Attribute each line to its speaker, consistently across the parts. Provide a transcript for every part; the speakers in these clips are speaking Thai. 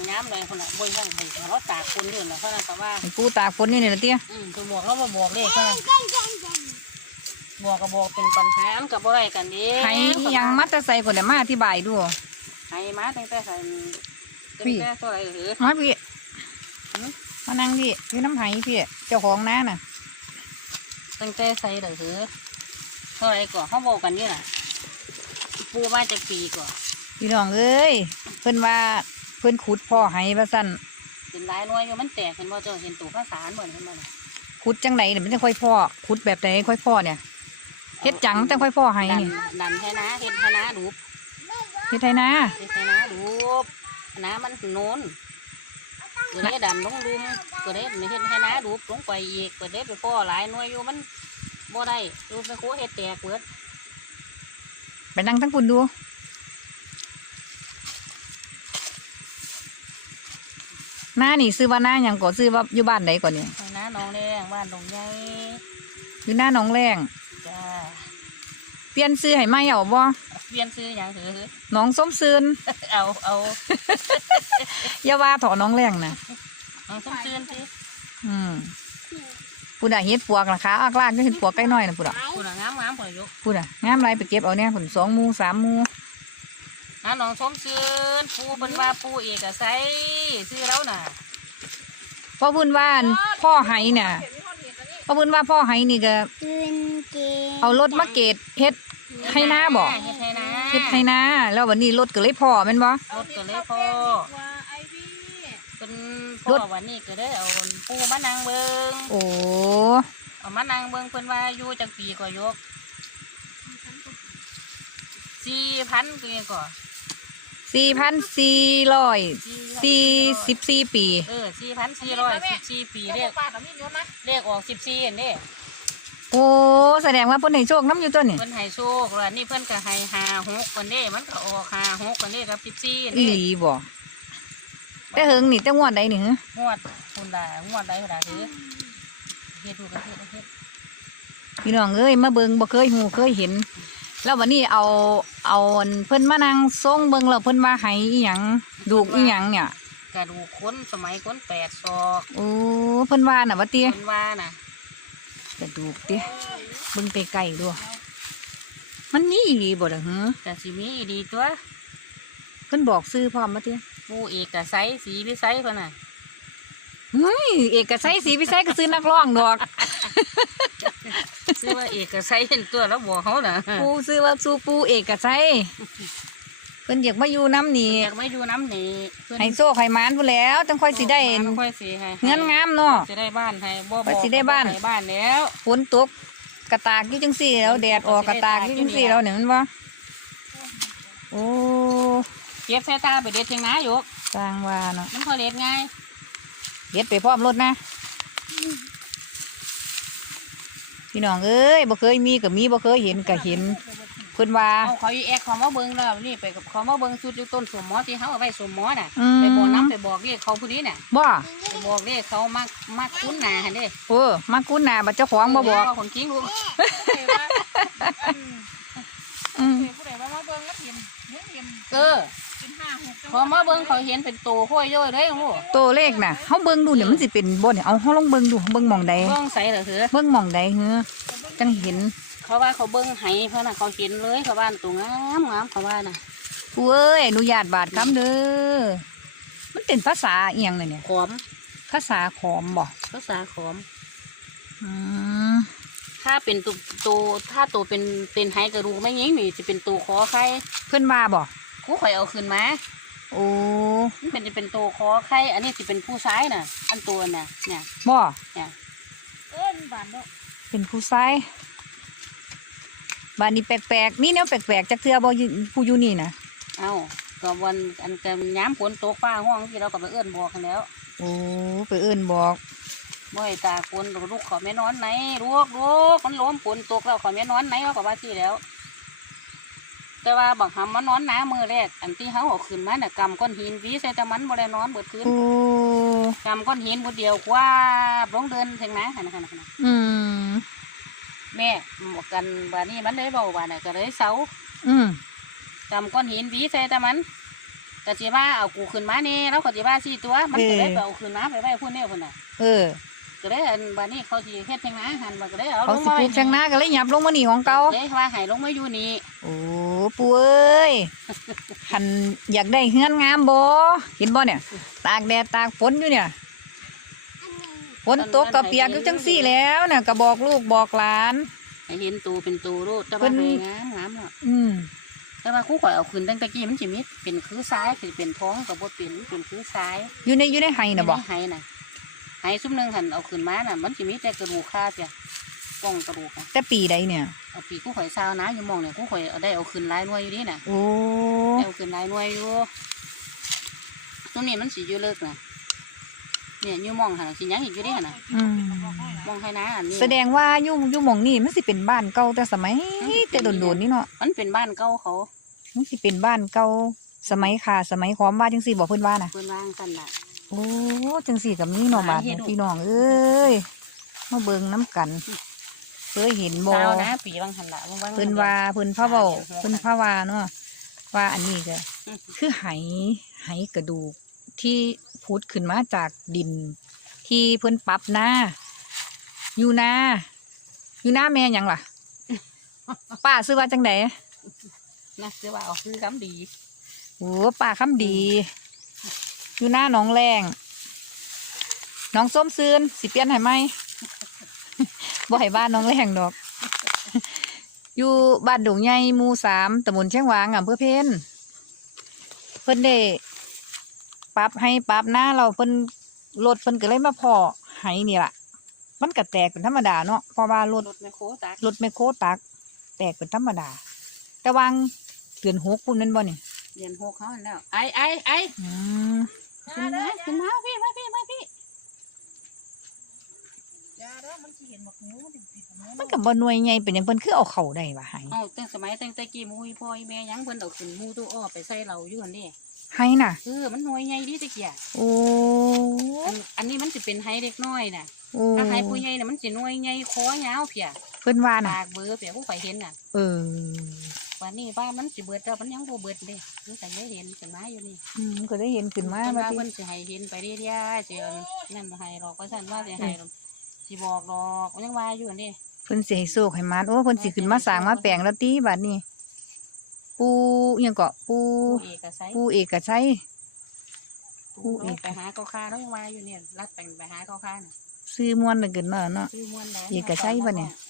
Speaker 1: างย้ำเลยคนละบนข้างบุกเราตากคนอยู่นะเพราะนั่นแต่ว่า
Speaker 2: ให้ปูตากฝนอยู่นี่ละเตี้ย
Speaker 1: อืมคือบอกเรามาบอกเลยค่ะบอกกับบอกเป็นปัญหามันกับอะไรกันเด้
Speaker 2: ให้ยังมัดแตะใส่คนเดียวมาอธิบายดู
Speaker 1: ให้มาตั้งแต่ใส่
Speaker 2: พี่
Speaker 1: ตั้งแต่ตัวอะไรหรือ
Speaker 2: มาพี่มานั่งพี่อยู่น้ำไห้พี่เจ้าของน้าน่ะ
Speaker 1: ตั้งแต่ใส่หรือเท่าไรก่อนเขาบอกกันนี่น่ะปูมาจากปีก่อน
Speaker 2: พี่น้องเอ้ยเพิ่นว่า เพิ่นขุดพ่อไห้ว่าซั่น
Speaker 1: เป็นหลายหน่วยอยู่มันแตกเห็นว่าเจ้าเห็นตู่ข้าวสารเหมือนเห็นบ่น่ะ
Speaker 2: ขุดจังไดเนี่ยมันจะค่อยพ่อขุดแบบไหนค่อยพ่อเนี่ยเฮ็ดจังจังค่อยพ่อไห้
Speaker 1: ดัน
Speaker 2: นี่
Speaker 1: ดันให้นะเห็ดให้นะดู
Speaker 2: เฮ็ดไห้นะ
Speaker 1: เห็ดให้นะดูน้ำมันโน้นก็ได้ดันลงลุมก็ได้เห็ดให้นะดูลงไปอีกก็ได้ไปพ่อหลายหน่วยอยู่มันบ่ได้ดูไปโคเห็ดแตกเบิด
Speaker 2: ไปนั่งทั้งคุณดู หน้านี่ซื้อว่าหน้าหยังก่อซื้อว่าอยู่บ้านไหนก่อนเนี่ย
Speaker 1: ให้นะน้องแดงบ้านดงใหญ่
Speaker 2: อยู่หน้าหนองแรง
Speaker 1: จ้า
Speaker 2: เปลี่ยนซื้อให้ไหมเอาบ่
Speaker 1: เปลี่ยนซื้ออย่างถือ
Speaker 2: หนองส้มซืน
Speaker 1: เอาเอา
Speaker 2: อย่าว่าถอหนองแรงนะ
Speaker 1: น้องส้มซื่นสิ
Speaker 2: อืมพูดอะเฮ็ดปวกราคาอากลากก็เห็นปวกใกล้น้อยนะพูดอะ
Speaker 1: คุณงามงามผลยก
Speaker 2: พูดอะงามไรไปเก็บเอาเนี่ยผลสองหมูสามหมู
Speaker 1: นะน้องส้มซื่นปูเป็นว่าปูเอกไซซื้อแล้วน่ะ
Speaker 2: พ่อพูดว่าอันพ่อไห้เนี่ยพ่อพูดว่าพ่อไห้นี่ก็เอารถมาเกตเฮ็ดให้หน้าบ่
Speaker 1: เฮ็ดให้นา
Speaker 2: เฮ็ดให้หน้าแล้ววันนี้รถก็เลยพ่อแม่นบ่
Speaker 1: รถก็เลยพ่อเป็นพ่
Speaker 2: ร
Speaker 1: อ
Speaker 2: ถ
Speaker 1: วันนี้ก็ได้เอาปูมานางเบิง
Speaker 2: โอ้
Speaker 1: เอามานางเบิงเพิ่นว่าอยู่จังปีก็ยกสี่พันก็ยังก่อ
Speaker 2: สี่พันสี่ร้อยสี่สิบสี่ปี
Speaker 1: เออสี่พันสี่ร้อยสิบสี่ปีเรียกเรียกออกสิบสี่เห็นเด้
Speaker 2: โอ้แสดงว่าเพิ่นให้โชคน้ำอยู่ตัวนี่
Speaker 1: เพิ่นให้โชคแล้วนี่เพิ่นก็ให้หาหกคนเด้มันก็ออกหาหกคนเด้กับสิบสี่
Speaker 2: อีหลีบ่แต่เฮิงนี่แต่งวดใดนี่หึ
Speaker 1: งวดคุณดางวดใดคุณดาถือเฮ็ดดูกันเฮ็ดเฮ็ด
Speaker 2: พี่น้องเอ้ยมาเบิ่งบ่เคยหูเคยเห็น แล้ววันนี้เอาเอาอันเพิ่นมานั่งส่งเบิ่งแล้วเพิ่นว่าให้อีหยังดูกอีหยังเนี่ย
Speaker 1: กระดูกคนสมัยคนแปดศอก
Speaker 2: โอ้เพิ่นว่าน่ะว่าติ
Speaker 1: เพิ่นว่าน่ะ
Speaker 2: กระดูกติเบิ่งไกลๆดูมันมีอีหลีบ่ล่ะหึ
Speaker 1: แต่สิมีอีดีตัว
Speaker 2: เพิ่นบอกซื้อพร้อมมาติ
Speaker 1: ผู้เอกไซสีวิไซเพิ่นน่ะ
Speaker 2: เฮ้ยเอกชัยศรีวิชัยก็ซื้อนักร้องดอก
Speaker 1: ชื่อว่าเอกไซเห็นตัวแล้วบอกเขาน่ะ
Speaker 2: ปูซื้อว่าสู้ปูเอกชัยเพิ่นอยากมาอยู่น้ำนี่
Speaker 1: อยากไม่อยู่น้ำหนีเพิ่น
Speaker 2: ให้โซ่ไขมานพู้นแหล้วจังค่อยสิได้
Speaker 1: มันค่อยสิให้
Speaker 2: เงินงามเนาะ
Speaker 1: สิได้บ้านให้บ่
Speaker 2: ค่อยสิได้บ้าน
Speaker 1: ให้บ้านแล้ว
Speaker 2: ฝนตกกระตากอยู่จังซี่แล้วแดดออกกระตากอยู่จังซี่แล้วเนี่ยมันว่าโอ้
Speaker 1: เก็บใส่ตาไปเด็ดเทียงนาอยู่
Speaker 2: สร้างว่าเนาะ
Speaker 1: มันพอเด็ดง่าย
Speaker 2: เฮ็ดไปพร้อมรถนะ พี่น้องเอ้ยบ่เคยมีก็มีบ่เคยเห็นก็เห็นเพิ่นว่า
Speaker 1: เอาเขาอีแอกเขามาเบิ่งแล้วนี่ไปกับเขามาเบิ่งชุดอยู่ต้นสมหมอที่เขาเอาไว้สมหมอน่ะ
Speaker 2: อืม
Speaker 1: ไปบอกน้ำไปบอกเรียกเขาผู้นี้น่ะ
Speaker 2: บ่
Speaker 1: ไปบอกเรียกเขามากมากคุ้นหนาหันเด้
Speaker 2: เออมากุ้นหน้าบัดเจ้าของบ่บอก
Speaker 1: เคนกิ้งลูก
Speaker 2: อืม
Speaker 3: ผู้ใดว่ามาเบิ่งแล้วเห็นเห็นเห็น
Speaker 1: เออ พอมาเบิ่งเขาเห็นเป็นโตห้อยย่อยเลยลูก
Speaker 2: ตัวเลขน่ะเฮาเบิ่งดูเนี่ยมันสิเป็นบ่เนี่ยเอาเฮาลองเบิ่งดูเบิ่งหม่องใด
Speaker 1: เบิ่งใส่เหรอเถอะ
Speaker 2: เบิ่งหม่องใดเฮ้อจังเห็น
Speaker 1: เขาว่าเขาเบิ่งไห้เพราะน่ะเขาเห็นเลยเขาบ้านตัวงามงามเขาว่าน่ะ
Speaker 2: กูเอ้ยอนุญาตบาดคำเด้อมันเป็นภาษาเอียงเลยเนี่ย
Speaker 1: ขอม
Speaker 2: ภาษาขอมบ่
Speaker 1: ภาษาขอม
Speaker 2: อืม
Speaker 1: ถ้าเป็นตัวตัวถ้าตัวเป็นเป็นไห้กระดูกไม่ยิงนี่จะเป็นตัวคอไข่
Speaker 2: เพิ่นว่าบ่
Speaker 1: กูข่อยเอาขึ้นมา
Speaker 2: โอ้
Speaker 1: มันเป็นจะเป็นตัวคอไข่อันนี้จะเป็นผู้ซ้ายน่ะ อันตัวน่ะ เนี่ย
Speaker 2: บ่
Speaker 1: เนี่ย
Speaker 3: เอิ้นบานเนาะ
Speaker 2: เป็นผู้ชายบ้านนี้แปลกๆนี่แนวแปลกๆจักเทื่อบ่อยู่ผู้อยู่นี่นะ
Speaker 1: เอ้าก็วันอันกันย้ำฝนตกฟ้าห้องที่เราก็ไปเอื้อนบอกกันแล้ว
Speaker 2: โอ้ไปเอิ้นบอก
Speaker 1: บ่ให้ตาคนลูกเขาไม่นอนไหนลูกลูกมันล้มฝนตกแล้วเขาไม่นอนไหนเขาก็ว่าที่แล้ว แต่ว่าบางคำมันนอนหนามือแรกอันที่เขาเอาขึ้นมาน่ะกำก้อนหินวีใส่แต่มันบ่ได้นอนเบิดคืน
Speaker 2: โอ้
Speaker 1: กำก้อนหินคนเดียวกว่าลงเดินถึงนะขนาดขนาดขนาด
Speaker 2: อืม
Speaker 1: แม่บอกกันบานี้มันเลยเบาบาน่ะก็เลยเสา
Speaker 2: อืม
Speaker 1: กำก้อนหินวีใส่แต่มันก็สิว่าเอากูขึ้นมานี่แล้วก็สิว่าสี่ตัวมันก็เลยไปเอาขึ้นมาไปไว้พุ่นเนี่ยพุ่นน่ะ
Speaker 2: เออ
Speaker 1: ก็เลยอันบัดนี้เขาสิเฮ็ดจังนะหันมาก็เลยเอา
Speaker 2: เขา
Speaker 1: ลง
Speaker 2: สิ
Speaker 1: มา
Speaker 2: ปลู
Speaker 1: ไว้
Speaker 2: กจังนาก็เลยหยับลงมานี่ของเก่า
Speaker 1: เลยว่าให้ลงมาอยู่นี่
Speaker 2: โอ้ปูเอ้ยหันอยากได้เฮือนงามบ่เห็นบ่เนี่ย ตากแดดตากฝนอยู่เนี่ยฝนตกกับเปียกอยู่จังซี่แล้วน่ะก็บอกลูกบอกหลาน
Speaker 1: ให้เห็นตูเป็นตูรูดแต่
Speaker 2: เพิ่
Speaker 1: ว่านให้งามงามเนาะ
Speaker 2: อืม
Speaker 1: แต่ว่าคู่ข่อยเอาขึ้นตั้งแต่กี้มันสิมีเป็นคือซ้ายคือเป็นท้องก็บ่เป็นเป็นคือซ้าย
Speaker 2: อยู่ในอยู่ในไห้น่ะบ่
Speaker 1: ไห้น่ะ ไห้ซุ่มหนึงหันเอาขึ้นมาน่ะ มันสิมีแต่กระดูกคาเสียป้องกระดูกอะ
Speaker 2: แต่ปีใดเนี่ย
Speaker 1: เอาปีคู่ข่อยซาวนะอยู่หมองเนี่ยคู่ข่อยเอาได้เอาขึ้นหลายหน่วยอยู่นี่น่ะ
Speaker 2: โอ้
Speaker 1: ได้เอาขึ้นหลายหน่วยอยู่ตรงนี้มันสิอยู่เลิกน่ะเนี่ยอยู่หมองหั่นน่ะสิยังอีกอยู่เดิหั่นน่ะ
Speaker 2: อืม
Speaker 1: หมองให้นะอันนี้
Speaker 2: แสดงว่าอยู่อยู่หม่องนี้มันสิเป็นบ้านเก่าแต่สมัยแต่โดนๆนี่เนาะ
Speaker 1: มันเป็นบ้านเก่าเขา
Speaker 2: มันสิเป็นบ้านเก่าสมัยขาสมัยขอมว่าจังซี่บอกเพิ่นว่าน่ะ
Speaker 1: เพิ่นวางกันน่ะ
Speaker 2: โอ้จังสี่กับนี่เนาะบาด
Speaker 1: หาเฮ็
Speaker 2: เนี่ย
Speaker 1: ด
Speaker 2: พี่น้องเอ้ยมาเบิ่งน้ำกันเคยเห็นบ่
Speaker 1: ซาวนะปีบางหันละบาง
Speaker 2: เพิ่นว่าเพิ่นพระเว้าเพิ่นพระว่าเนาะว่าอันนี้ก็
Speaker 1: อืม
Speaker 2: คือไหไหกระดูกที่พุดขึ้นมาจากดิน ที่เพิ่นปรับหน้าอยู่นาอยู่หน้าแม่หยังล่ะ ป้าซื้อว่าจังได
Speaker 1: นะคือว่าเอาคือคำดี
Speaker 2: โอ้ป้าคำดี อยู่หน้าหนองแรงหน้องส้มซืนสิเปลี่ยนให้ไหมบ่ให้บ้านหน้องแรงดอก อยู่บ้านดงใหญ่หมู่สามตำบลเชียงหวางอำเภอเพนเพิ่นได้ปรับให้ปรับหน้าเราเพิ่นรถเพิ่นก็เลยมาพอให้นี่ล่ะ มันก็แตกเป็นธรรมดาเนาะเพราะว่ารถ
Speaker 1: รถแมคโครตัก
Speaker 2: รถแมคโครตัก แตกเป็นธรรมดา แต่วางเดือนหกพุ่นนั่นบ่นี่
Speaker 1: เรียนหกเขาหั่นแล้วไอ้ไอ้ไอ้
Speaker 2: อืม
Speaker 1: ขึ้นมาขึ้นมาพี่มาพี่มาพี่
Speaker 3: ยาเด้อมันสิเห็นบักงูมันติดบักงู
Speaker 2: มันก็บ่หน่วยใหญ่เป็นหยังเพิ่นคือเอาเข้าได้ว่าให้
Speaker 1: เอาตั้งสมัยตั้งแต่กี้หมูอีพ่ออีแม่ยังเพิ่นเอาขึ้นหมูตู้อ้อไปใส่เราอยู่หั่นนี่
Speaker 2: ให้น่ะ
Speaker 1: เออมันหน่วยใหญ่ดีตะเกีย
Speaker 2: โอ้
Speaker 1: อันอันนี้มันสิเป็นไฮเล็กน้อยน่ะ
Speaker 2: โอ้
Speaker 1: ถ้าไฮผู้ใหญ่น่ะมันสิหน่วยใหญ่คอยาวเพีย
Speaker 2: เพิ่นว่าน่ะ
Speaker 1: ปากเบอร์เพียผู้ข่อยเห็นน่ะ
Speaker 2: เออ
Speaker 1: วันนี้บ้านมันสิเบิดแล้วมันยังบ่เบิดเด้มันก็ได้เห็นขึ้นมาอยู่นี่
Speaker 2: อืมก็ได้เห็นขึ้นมา
Speaker 1: เพิ่น
Speaker 2: ว่า
Speaker 1: ว่า
Speaker 2: ติ
Speaker 1: เพิ่นสิให้เห็นไปเรื่อยๆสิเอานั่นให้หรอกว่าซั่นว่าสิให้หรอกสิบอกหรอกมันยังว่าอยู่อันนี้
Speaker 2: เพิ่นสิให้โชคให้มานโอ้เพิ่นสิขึ้นมาสร้างมาแปลงแล้วติบัดนี้ ปูอิหยังเกาะปู
Speaker 1: ผู้เอกชัย
Speaker 2: ปูเอกชัย
Speaker 1: ผู้เอกไปหาเก้าคาแล้วยังว่าอยู่เนี่ยรัดไปไปหาเก้าคาน่ะ
Speaker 2: ซื้อม่วนเหลือเกินเนาะเนาะ
Speaker 1: ชื่อม่วนแล้ว
Speaker 2: เอกชัยปะเนี่ย
Speaker 1: ชื่อปาน
Speaker 2: ปู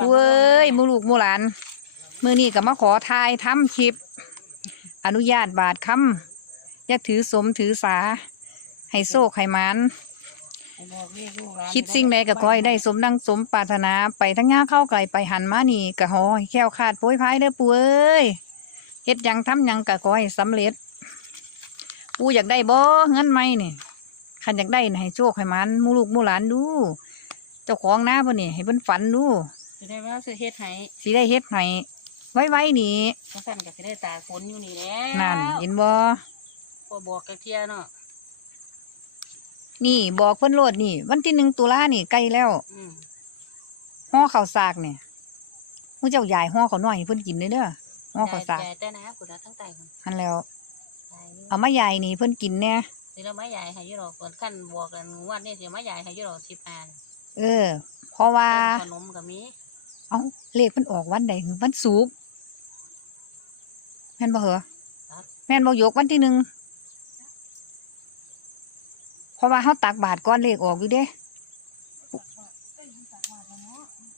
Speaker 2: เอ้ยหมูลูกหมูหลาน มื้อนี้ก็มาขอทายทำคลิป อนุญาตบาทคำอย่าถือสมถือสา ให้โชคให้หมาน
Speaker 1: ให้บอกเรียกลูกหลาน
Speaker 2: คิดสิ่งใดก็ขอให้ได้สมดังสมปรารถนาไปทั้งย่าเข้าไกลไปหันมานี่ก็ขอให้แค้วขาดโผยพายเด้อปู่เอ้ยเฮ็ดหยังทำหยังก็ขอให้สำเร็จปู่อยากได้บ่เงินไหมนี่คันอยากได้น่ะให้โชคให้มันหมูลูกหมูหลานดู เจ้าของหน้าเพิ่นนี่ให้เพิ่นฝันดู
Speaker 1: จะได้ว่าสิเฮ็ดให้
Speaker 2: สิได้เฮ็ดให้ไว้ๆนี่
Speaker 1: เพราะสั่นก็สิได้ตากฝนอยู่นี่แหล้ว
Speaker 2: นั่นเห็นบ่
Speaker 1: บ่บอกกับเที่ยเนาะ
Speaker 2: นี่บอกเพิ่นโลดนี่ วันที่หนึ่งตุลานี่ใกล้แล้ว
Speaker 1: อืม
Speaker 2: ห่อข้าวสากเนี่ยมูเจ้าใหญ่ห่อข้าวน้อยให้เพิ่นกินเด้อเด้อห่อข้าวสาก
Speaker 1: ใหญ่แต่นะกูนะทั้งใจมัน
Speaker 2: หันแล้ว
Speaker 1: ใหญ่อยู่
Speaker 2: เอามาใหญ่นี่เพิ่นกินแน่
Speaker 1: สิเรามาใหญ่ให้อยู่หรอกเปิดขั้นบวกกันงวันนี้สิมาใหญ่ให้อยู่หรอกสิบห้า
Speaker 2: เออ เพราะว่า
Speaker 1: ขนมก็มี
Speaker 2: เอ้าเลขเพิ่นออกวันใดหรือวันศุกร์แม่นบ่เหรอแม่นบ่ยกวันที่หนึ่งเพราะว่าเฮาตักบาทก่อนเลขออกอยู่เด้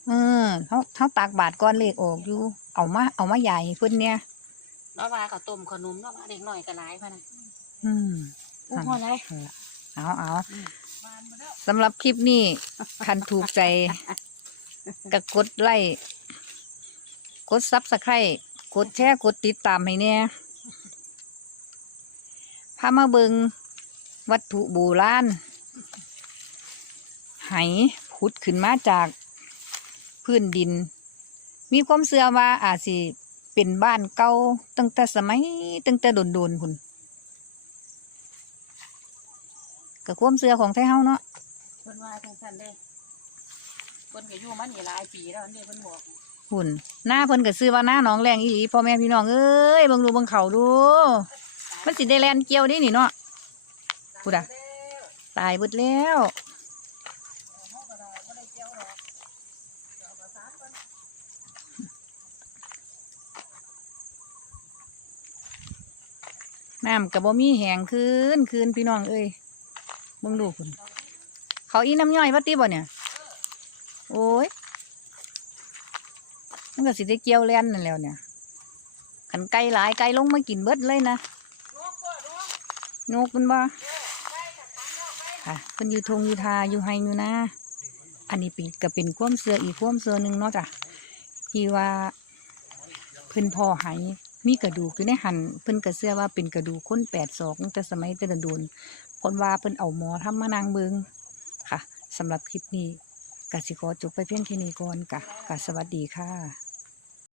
Speaker 2: เออเฮาเฮาตักบาทก่อนเลขออกอยู่ เอามาเอามาใหญ่เพิ่นเนี่ย
Speaker 1: เนาะว่าข้าวต้มขนมเนาะว่าเด็กน้อยก็หลายพะนะ
Speaker 2: อืม
Speaker 1: อู้พอแล้ว
Speaker 2: เอาเอา
Speaker 3: บานมาแล้ว
Speaker 2: สำหรับคลิปนี้คันถูกใจ ก็กดไลค์กดซับสไครต์กดแชร์กดติดตามให้แน่พามาเบิงวัตถุโบราณไหผุดขึ้นมาจากพื้นดิน มีความเชื่อว่าอาจสิเป็นบ้านเก่าตั้งแต่สมัยตั้งแต่โดนๆคุณกับความเชื่อของไทยเฮาเนาะ
Speaker 1: เพิ่นว่าจังซั่นเด้ พิ่นก็อยู่มันนี่หลายปีแล้วอันนี้เพิ่นบอก
Speaker 2: หุ่นหน้าเพิ่นก็ซื้อว่าหน้าน้องแรงอีหลีพ่อแม่พี่น้องเอ้ยเบิ่งดูเบิ่งเขาดู มันสิได้แลนเกี่ยวได้นี่เนาะพูดอะตายบิดแล้วน้ำกับบ่มีแหงคืนคืนพี่น้องเอ้ยเบิ่งดูคุณเขาอีน้ำย่อยวัดติบ่เนี่ย โอ้ย มันก็สิได้เกี่ยวแล่นนั่นแหล้วเนี่ย ขันไก่หลายไก่ลงมากินเบิดเลยนะนกมันบ่ค่ะเพิ่นอยู่ทงอยู่ทาอยู่ไฮอยู่นะ อันนี้เป็นก็เป็นความเสืออีกความเสือหนึ่งเนาะจ้ะที่ว่าเพิ่นพ่อหายมีกระดูกอยู่ในหันเพิ่นก็เชื่อว่าเป็นกระดูกค้นแปดศอกตั้งแต่สมัยแต่ละดนเพนว่าเพิ่นเอาหมอทำมานางเบิงค่ะสำหรับคลิปนี้ กสิขอจบไปเพียงแค่นี้ก่อนกะกะสวัสดีค่ะ